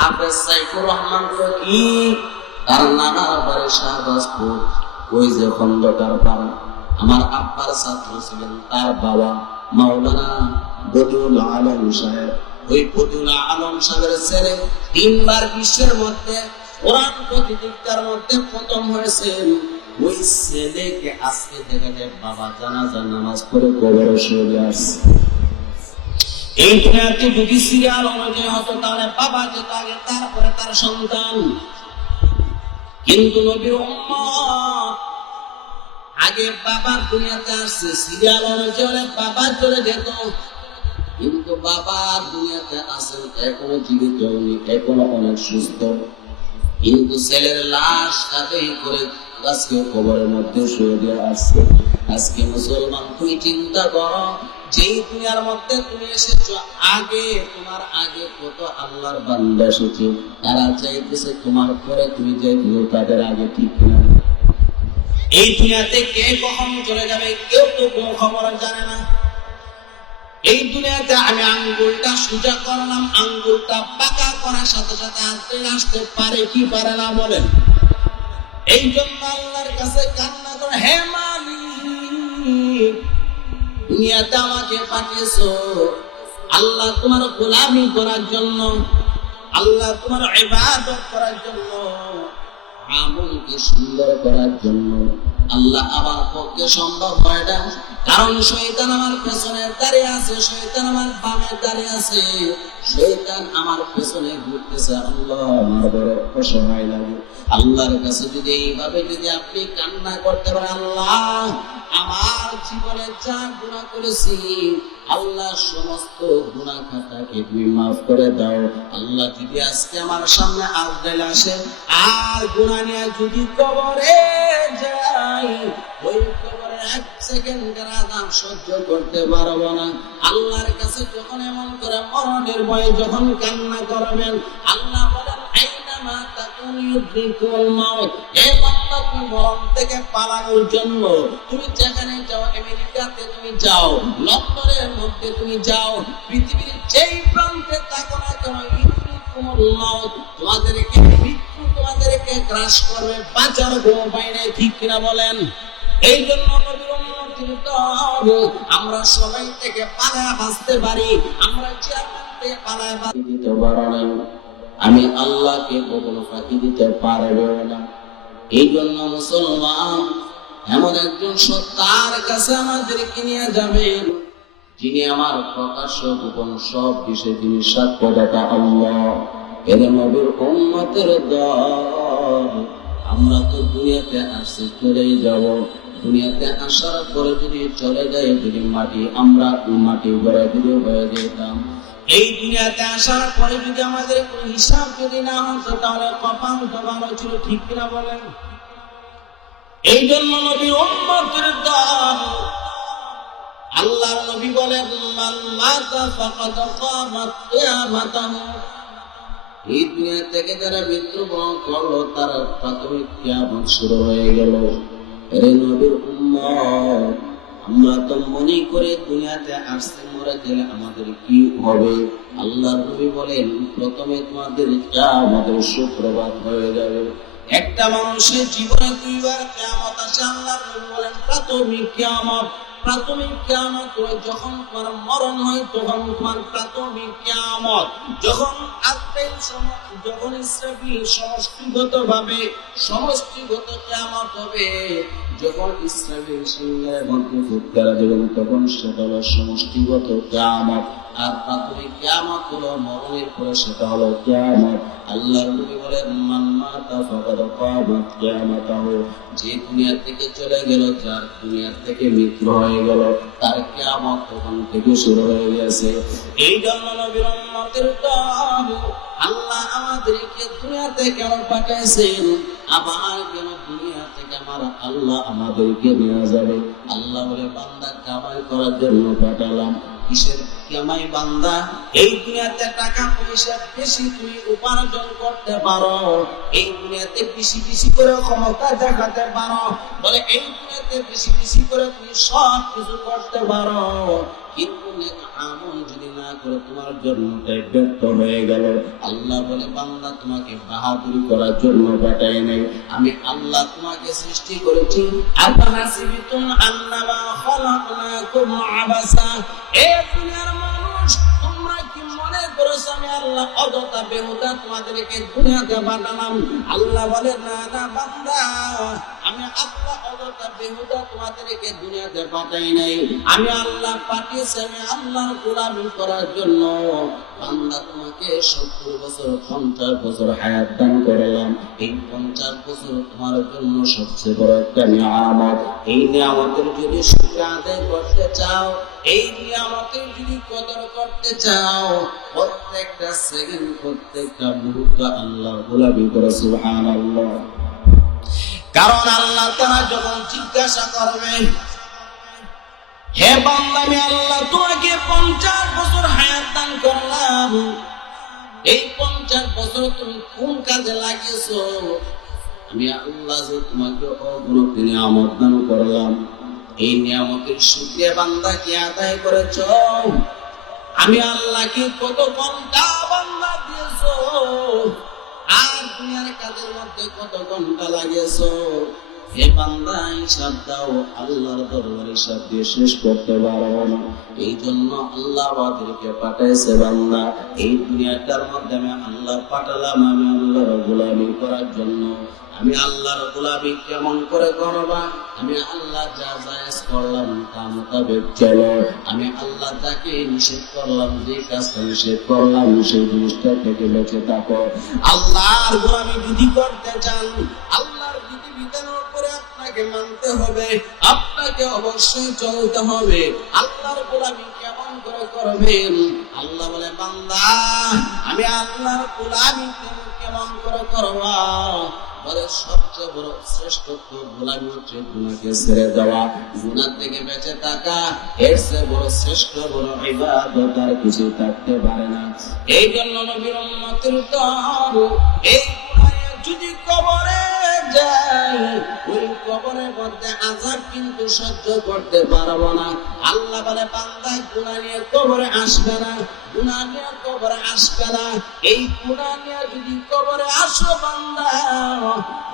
হাফেজ সাইফুর রহমান ফকি তার নানার বাড়ি শাহবাজপুর, ওই যে খন্দকার পাড়া আমার আব্বার ছাত্র ছিলেন তার বাবা মাওলানা বদিউল আলম সাহেব। ওই বদিউল আলম সাহেবের ছেলে 3 বার বিশ্বের মধ্যে কোরআন প্রতিযোগিতার মধ্যে প্রথম হয়েছেন। ওই ছেলেকে আজকে দেখা যায় বাবা জানাজার নামাজ পড়ে কবরে শুয়ে আসছে। এই দুনিয়াতে যদি সিরিয়াল অনুযায়ী হতো তাহলে বাবা যেত আগে, তারপরে তার সন্তান। কিন্তু নবীর উম্মত আগে বাবা দুনিয়াতে আসছে, সিরিয়াল অনুযায়ী হলে বাবা চলে যেত। কিন্তু বাবা দুনিয়াতে আসেন, এখনো জীবিত হয়নি, এখনো অনেক সুস্থ। কিন্তু ছেলের লাশ কাঁধে করে আজকে কবরের মধ্যে শুয়ে দিয়ে আসছে। আজকে মুসলমান তুমি চিন্তা করো, যেই দুনিয়ার মধ্যে তুমি এসেছো, আগে তোমার আগে কত আল্লাহর বান্দা এসেছে, তারা চাইতেছে তোমার পরে তুমি যে তাদের আগে, ঠিক না? এই দুনিয়াতে কে কখন চলে যাবে কেউ তো কোনো খবর জানে না। এই দুনিয়াতে আমি আঙ্গুলটা সোজা করলাম, আঙ্গুলটা বাঁকা করার সাথে সাথে আসতে পারে কি পারে না বলেন? এই জন্য আল্লাহর কাছে কান্না করে, হে মালিক, দুনিয়াতে আমাকে পাঠিয়েছো আল্লাহ তোমার গোলামি করার জন্য, আল্লাহ তোমার ইবাদত করার জন্য, আমলকে সুন্দর করার জন্য। আল্লাহ আমার পক্ষে সম্ভব হয় না, কারণ শয়তান আমার পেছনে দাঁড়িয়ে আছে, শয়তান আমার বামে দাঁড়িয়ে আছে, শয়তান আমার পেছনে ঘুরতেছে। আল্লাহ আমার বড় অসহায় লাগে। আল্লাহর কাছে যদি এইভাবে যদি আপনি কান্না করতে পারেন, আল্লাহ আমার জীবনে যা গুনাহ করেছি আল্লাহ সমস্ত গুনাহ খাতাকে তুমি মাফ করে দাও। আল্লাহ যদি আজকে আমার সামনে আজরাইল আসে আর গুনাহ নিয়ে যদি কবরে যাই, ওই কবরে 1 সেকেন্ডের আযাব সহ্য করতে পারবো না। আল্লাহর কাছে যখন এমন করে মরণের ভয়ে যখন কান্না করবেন, আল্লাহ বলেন আইনামা তাকুনু ইউদরিকুল মাউত, হে বান্দা তুমি মরণ থেকে পালানোর জন্য তুমি যেখানে যাও, আমেরিকাতে তুমি যাও, লন্ডনের মধ্যে তুমি যাও, পৃথিবীর যেই প্রান্তে থাকো না কেন, ইউদরিকুল মাউত, তোমাদেরকে মৃত্যু তোমাদেরকে গ্রাস করবে, বাঁচার কোনো উপায় নেই, ঠিক কিনা বলেন? এই জন্য নবীর উম্মতের দল আমরা সবাই থেকে পালায়া বাঁচতে পারি, আমরা চেয়ারম্যান থেকে পালায়া বাঁচতে পারো না, আমি আল্লাহকে কখনো ফাঁকি দিতে পারবো না। এই জন্য মুসলমান এমন একজন সত্তার কাছে আমাদেরকে নিয়ে যাবেন, যিনি আমার প্রকাশ্য গোপন সব বিষয়ে তিনি সাক্ষ্যদাতা আল্লাহ। এর নবীর উম্মতের দল আমরা তো দুনিয়াতে আসছি, চলেই যাব। দুনিয়াতে আসার পরে যদি চলে যায়, যদি মাটি, আমরা মাটি গড়ে যদি হয়ে যেতাম, এই দুনিয়াতে আসার পরে যদি আমাদের কোনো হিসাব যদি না হতো তাহলে কপাল তো ভালো ছিল, ঠিক কিনা বলেন? এই জন্য নবীর উম্মতের দল আল্লাহর নবী বলেন, মান মাতা ফাকাদ কামাত কিয়ামাতুহু, এই দুনিয়া থেকে যারা মৃত্যুবরণ করলো তার প্রাথমিক কিয়ামত শুরু হয়ে গেল। এরে নবীর উম্মত, আমরা তো মনে করে দুনিয়াতে আসতে, মরে গেলে আমাদের কি হবে? আল্লাহর নবী বলেন, প্রথমে তোমাদের কিয়ামতের সুপ্রভাত হয়ে যাবে। একটা মানুষের জীবনে 2 বার কিয়ামত আসে। আল্লাহর নবী বলেন প্রাথমিক কিয়ামত, প্রাথমিক কিয়ামত হয় যখন তোমার মরণ হয়, তখন তোমার প্রাথমিক কিয়ামত। যখন আজরাইল যখন ইসরাফিল সমষ্টিগত কিয়ামত হবে, যখন ইসরাফিল সিংহের মধ্যে ফুৎকার দেবেন, তখন সেটা হলো সমষ্টিগত কিয়ামত। আর প্রাথমিক কিয়ামত হলো মরণের পরে, সেটা হলো কিয়ামত। আল্লাহর নবী বলেন, মান মাতা ফাকাদ কামাত কিয়ামাতুহু, যে দুনিয়া থেকে চলে গেল, যার দুনিয়া থেকে মৃত্যু হয়ে গেল, তার কিয়ামত তখন থেকে শুরু হয়ে গেছে। এই জন্য নবীর উম্মতের দল আল্লাহ আমাদেরকে দুনিয়াতে কেন পাঠাইছেন, আবার কেন দুনিয়া থেকে আমার আল্লাহ আমাদেরকে নিয়ে যাবে? আল্লাহ বলে, বান্দা কামাই করার জন্য পাঠালাম। কিসের কামাই বান্দা, এই দুনিয়াতে টাকা পয়সা বেশি তুমি উপার্জন করতে পারো, এই দুনিয়াতে বেশি বেশি করে ক্ষমতা দেখাতে পারো, বলে এই দুনিয়াতে বেশি বেশি করে তুমি সব কিছু করতে পারো, কিন্তু নেক আমল যদি না করে তোমার জন্মটাই ব্যর্থ হয়ে গেল। আল্লাহ বলে বান্দা তোমাকে বাহাদুরি করার জন্য পাঠাই নাই, আমি আল্লাহ তোমাকে সৃষ্টি করেছি। আফাহাসিবতুম আন্নামা খালাকনাকুম আবাসা, এ দুনিয়ার মানুষ তোমরা কি মনে করেছো আমি আল্লাহ অযথা বেহুদা তোমাদেরকে দুনিয়াতে পাঠালাম? আল্লাহ বলে না না বান্দা, আমি আল্লাহ অযথা বেহুদা তোমাদেরকে দুনিয়াতে পাঠাই নাই, আমি আল্লাহ পাঠিয়েছি আমি আল্লাহর গোলামি করার জন্য। বান্দা তোমাকে 70 বছর 50 বছর হায়াত দান করলাম, এই 50 বছর তোমার জন্য সবচেয়ে বড় একটা নিয়ামত। এই নিয়ামতের যদি শুকর আদায় করতে চাও, এই নিয়ামতের যদি কদর করতে চাও, প্রত্যেকটা সেকেন্ড প্রত্যেকটা মুহূর্ত আল্লাহর গোলামি করো। সুবহানাল্লাহ। কারণ আল্লাহ তাআলা যখন জিজ্ঞাসা করবে, হে বান্দা আমি আল্লাহ তোমাকে 50 বছর হায়াত দান করলাম, এই 50 বছর তুমি কোন কাজে লাগিয়েছো? আমি আল্লাহ যে তোমাকে অগণিত নিয়ামত দান করলাম, এই নিয়ামতের শুকরিয়া বান্দা কি আদায় করেছো? আমি আল্লাহকে কত ঘন্টা বান্দা দিয়েছো, আর দুনিয়ার কাজের মধ্যে কত ঘন্টা লাগিয়েছো? হে বান্দা হিসাব দাও, আল্লাহর দরবারে হিসাব দিয়ে শেষ করতে পারবো না। এই জন্য আল্লাহ আমাদেরকে পাঠাইছে বান্দা, এই দুনিয়াটার মধ্যে আমি আল্লাহ পাঠালাম আমি আল্লাহর গোলামি করার জন্য। আমি আল্লাহর গোলামি কেমন করে করবা? আমি আল্লাহ যা জায়েজ করলাম তা মোতাবেক চলো, আমি আল্লাহ যাকে নিষেধ করলাম, যে কাজটা নিষেধ করলাম সেই জিনিসটা থেকে বেঁচে থাকো। আল্লাহর গোলামি যদি করতে চান, আল্লাহর বিধিবিধানের উপরে আপনাকে মানতে হবে, আপনাকে অবশ্যই চলতে হবে। আল্লাহর গোলামি কেমন করে করবেন? আল্লাহ বলে বান্দা আমি আল্লাহর গোলামি কেমন করে করবা? বলে সবচেয়ে বড় শ্রেষ্ঠত্ব গোলামি হচ্ছে গুনাহকে ছেড়ে দেওয়া, গুনাহ থেকে বেঁচে থাকা, এর চেয়ে বড় শ্রেষ্ঠ বড় ইবাদত আর কিছু থাকতে পারে না। এই জন্য নবীর উম্মতের দল এই গুনাহ যদি কবরে যায়, ওই কবরের মধ্যে আযাব কিন্তু সহ্য করতে পারবো না। আল্লাহ বলে বান্দা গুনাহ নিয়ে কবরে আসবে না, গুনাহ নিয়ে কবরে আসবে না। এই গুনাহ নিয়ে যদি কবরে আসো বান্দা,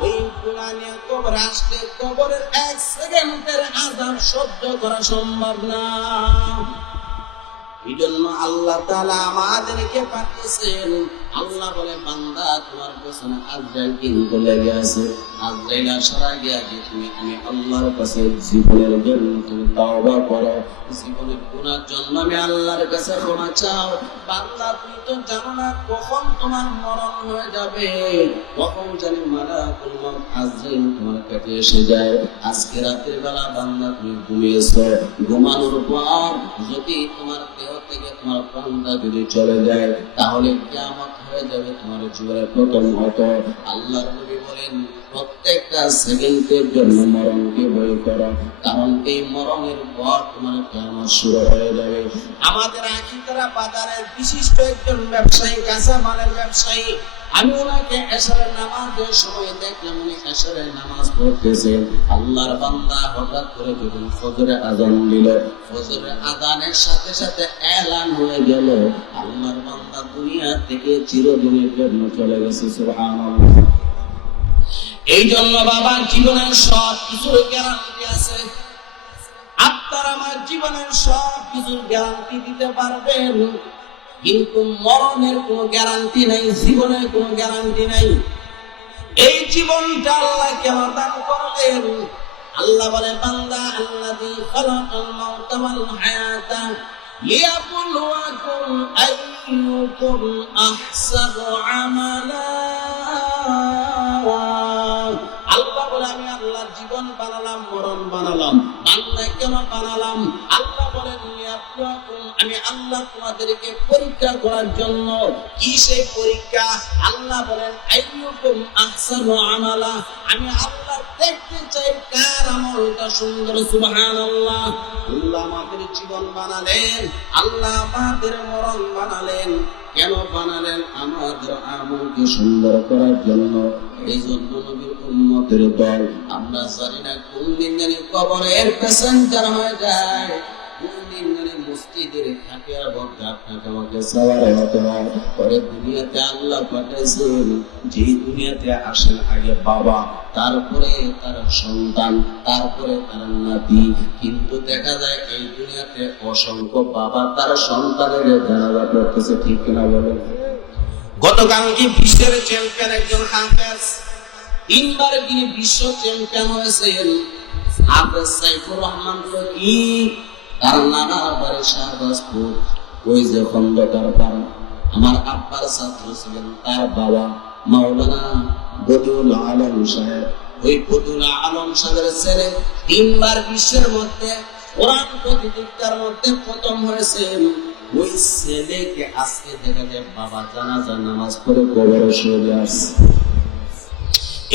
ওই গুনাহ নিয়ে কবরে আসলে কবরের 1 সেকেন্ডের আযাব সহ্য করা সম্ভব না। এই জন্য আল্লাহ তাআলা আমাদেরকে পাঠিয়েছেন। আল্লাহ বলে বান্দা তোমার পেছনে আজরাইল কিন্তু লেগে আছে, আজরাইল আসার আগে আগে তুমি আমি আল্লাহর কাছে জীবনের জন্য তুমি তওবা করো, জীবনের গুনার জন্য আমি আল্লাহর কাছে ক্ষমা চাও। বান্দা তুমি তো জানো না কখন তোমার মরণ হয়ে যাবে, কখন জানি মালাকুল মউত আজরাইল তোমার কাছে এসে যায়। আজকে রাতের বেলা বান্দা তুমি ঘুমিয়েছো, ঘুমানোর পর যদি তোমার দেহ থেকে তোমার প্রাণটা যদি চলে যায়, তাহলে কিয়ামত হয়ে যাবে তোমার জীবনের প্রথম হত। আল্লাহর নবী বলেন প্রত্যেকটা সেকেন্ডের জন্য মরণকে ভয় করো, কারণ এই মরণের পর তোমার কিয়ামত শুরু হয়ে যাবে। আমাদের আখিরা বাজারের বিশিষ্ট একজন ব্যবসায়ী, কাঁচামালের ব্যবসায়ী, আমি ওনাকে এশারের নামাজের সময় দেখলাম উনি এশারের নামাজ পড়তেছেন। আল্লাহর বান্দা হঠাৎ করে যখন ফজরের আযান দিল, ফজরের আযানের সাথে সাথে এলান হয়ে গেল আল্লাহর বান্দা দুনিয়া থেকে চিরদিনের জন্য চলে গেছে। সুবহানাল্লাহ। এই জন্য বাবা জীবনের সব কিছুর গ্যারান্টি আছে, আপনার আমার জীবনের সব কিছুর গ্যারান্টি দিতে পারবেন, কিন্তু মরণের কোনো গ্যারান্টি নাই, জীবনের কোনো গ্যারান্টি নাই। এই জীবনটা আল্লাহ কেন দান করলেন? আল্লাহ বলে বান্দা আল্লাযী খালাকাল মাউতা ওয়াল হায়াতা লিয়াবলুয়াকুম আইয়ুকুম আহসানু আমালা। আল্লাহ বলে আমি আল্লাহ জীবন বানালাম, মরণ বানালাম। বান্দা কেন বানালাম? আল্লাহ বলেন আমি আল্লাহ তোমাদেরকে পরীক্ষা করার জন্য। কি সেই পরীক্ষা? আল্লাহ বলেন আইয়ুকুম আহসানু আমালা, আমি আল্লাহ দেখতে চাই কার আমলটা সুন্দর। সুবহানাল্লাহ। আল্লাহ আমাদের জীবন বানালেন, আল্লাহ আমাদের মরণ বানালেন। কেন বানালেন? আমাদের আমলকে সুন্দর করার জন্য। এই জন্য নবীর উম্মতের দল আমরা জানি না কোন দিন জানি কবরের প্যাসেঞ্জার হয়ে যায়, কোন দিন জানি মসজিদের খাটিয়ার বদলে আপনাকে আমাকে সওয়ার হতে হয়। পরে দুনিয়াতে আল্লাহ পাঠাইছেন, যে দুনিয়াতে আসেন আগে বাবা, তারপরে তার সন্তান, তারপরে তার নাতি। কিন্তু দেখা যায় এই দুনিয়াতে অসংখ্য বাবা তার সন্তানের জানাজা করতেছে, ঠিক না বলেন? গতকাল কি বিশ্বের চ্যাম্পিয়ন একজন হাফেজ, 3 বার তিনি বিশ্ব চ্যাম্পিয়ন হয়েছেন। হাফেজ সাইফুর রহমান ফকি, তার নানা বাড়ি শাহবাজপুর, ওই যে খন্দকার পাড়া। আমার আব্বার ছাত্র ছিলেন তার বাবা মাওলানা বদিউল আলম সাহেব। ওই বদিউল আলম সাহেবের ছেলে 3 বার বিশ্বের মধ্যে কোরআন প্রতিযোগিতার মধ্যে প্রথম হয়েছেন। ওই ছেলেকে আজকে দেখা যায় বাবা জানাজা নামাজ পড়ে কবরে শুয়ে আসছে।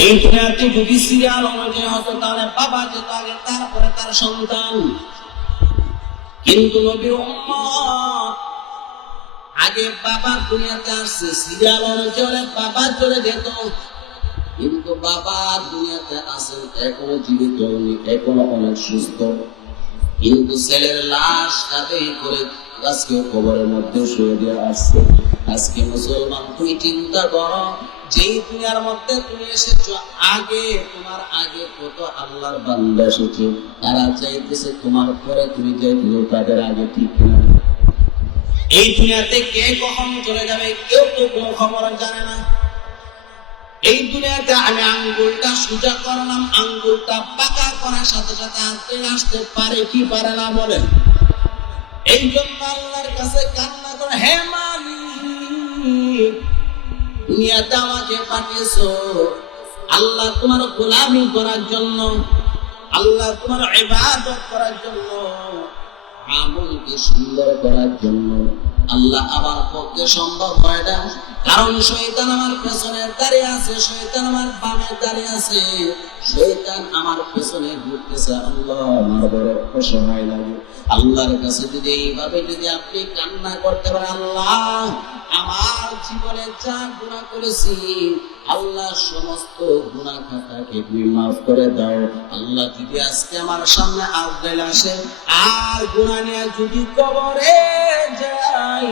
এই দুনিয়াতে যদি সিরিয়াল অনুযায়ী হতো তাহলে বাবা যেত আগে, তারপরে তার সন্তান। কিন্তু নবীর উম্মত আগে বাবা দুনিয়াতে আসছে, সিরিয়াল অনুযায়ী বাবা চলে যেত। কিন্তু বাবা দুনিয়াতে আছেন, এখনো জীবিত, উনি এখনো অনেক সুস্থ। কিন্তু ছেলের লাশ কাঁধে করে আজকে কবরের মধ্যে শুয়ে দিয়ে আসছে। আজকে মুসলমান, তুমি চিন্তা করো, যেই দুনিয়ার মধ্যে তুমি এসেছো, আগে তোমার আগে কত আল্লাহর বান্দা এসেছে, তারা চাইতেছে তোমার পরে তুমি যাইতে তাদের আগে, ঠিক না? এই দুনিয়াতে কে কখন চলে যাবে কেউ তো কোনো খবর জানে না। এই দুনিয়াতে আমি আঙ্গুলটা সোজা করলাম, আঙ্গুলটা পাকা করার সাথে সাথে হাতে আসতে পারে কি পারে না বলেন? এই জন্য আল্লাহর কাছে কান্না করে, হে মালিক, দুনিয়াতে আমাকে পাঠিয়েছো আল্লাহ তোমার গোলামি করার জন্য, আল্লাহ তোমার ইবাদত করার জন্য, আমলকে সুন্দর করার জন্য। আল্লাহ আমার পক্ষে সম্ভব হয় না, কারণ শয়তান আমার পেছনে দাঁড়িয়ে আছে, শয়তান আমার বামে দাঁড়িয়ে আছে, শয়তান আমার পেছনে ঘুরতেছে। আল্লাহ আমার বড় অসহায় লাগে। আল্লাহর কাছে যদি এইভাবে যদি আপনি কান্না করতে পারেন, আল্লাহ আমার জীবনে যা গুনাহ করেছি, আল্লাহ সমস্ত গুনাহ খাতাকে তুমি মাফ করে দাও। আল্লাহ যদি আজকে আমার সামনে আজরাইল আসে আর গুনাহ নিয়ে যদি কবরে যাই,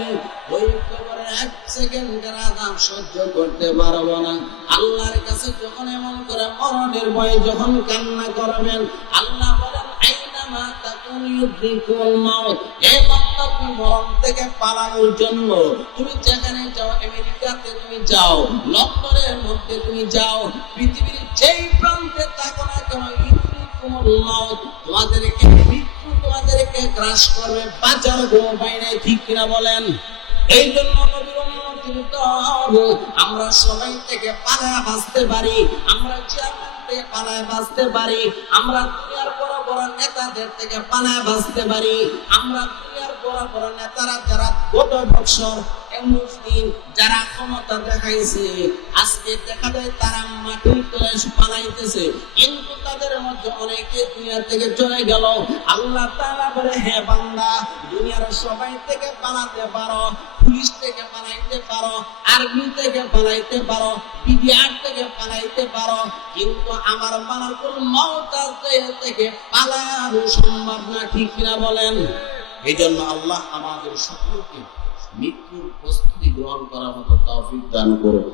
ওই কবরে 1 সেকেন্ডের আযাব সহ্য করতে পারবো না। আল্লাহর কাছে যখন এমন করে মরণের ভয়ে যখন কান্না করবেন, আল্লাহ বলেন আইনামা তাকুনু ইউদরিকুল মাউত, এই বান্দা তুমি মরণ থেকে পালানোর জন্য তুমি যেখানে যাও, আমেরিকাতে তুমি যাও, লন্ডনের মধ্যে তুমি যাও, পৃথিবীর যেই প্রান্তে থাকো না কেন, ইউদরিকুল মাউত, তোমাদেরকে মৃত্যু তোমাদেরকে গ্রাস করবে, বাঁচার কোনো উপায় নেই, ঠিক কিনা বলেন? এই জন্য নবীর উম্মতের দল আমরা সবাই থেকে পালায়া বাঁচতে পারি, আমরা চেয়ারম্যান থেকে পালায়া বাঁচতে পারি, আমরা দুনিয়ার বড় বড় নেতাদের থেকে পালায়া বাঁচতে পারি, আমরা দুনিয়ার বড় বড় নেতারা যারা গত বছর মুসলিম যারা ক্ষমতা দেখাইছে, আজকে দেখা যায় তারা মাটির তলায় পালাইতেছে, কিন্তু তাদের মধ্যে অনেকে দুনিয়া থেকে চলে গেল। আল্লাহ তাআলা বলে, হে বান্দা, দুনিয়ার সবাই থেকে পালাতে পারো, পুলিশ থেকে পালাইতে পারো, আর্মি থেকে পালাইতে পারো, বিডিআর থেকে পালাইতে পারো, কিন্তু আমার মালাকুল মউত থেকে পালানো সম্ভব না, ঠিক না বলেন? এই জন্য আল্লাহ আমাদের সকলকে মৃত্যুর প্রস্তুতি গ্রহণ করার মতো তৌফিক দান করুন।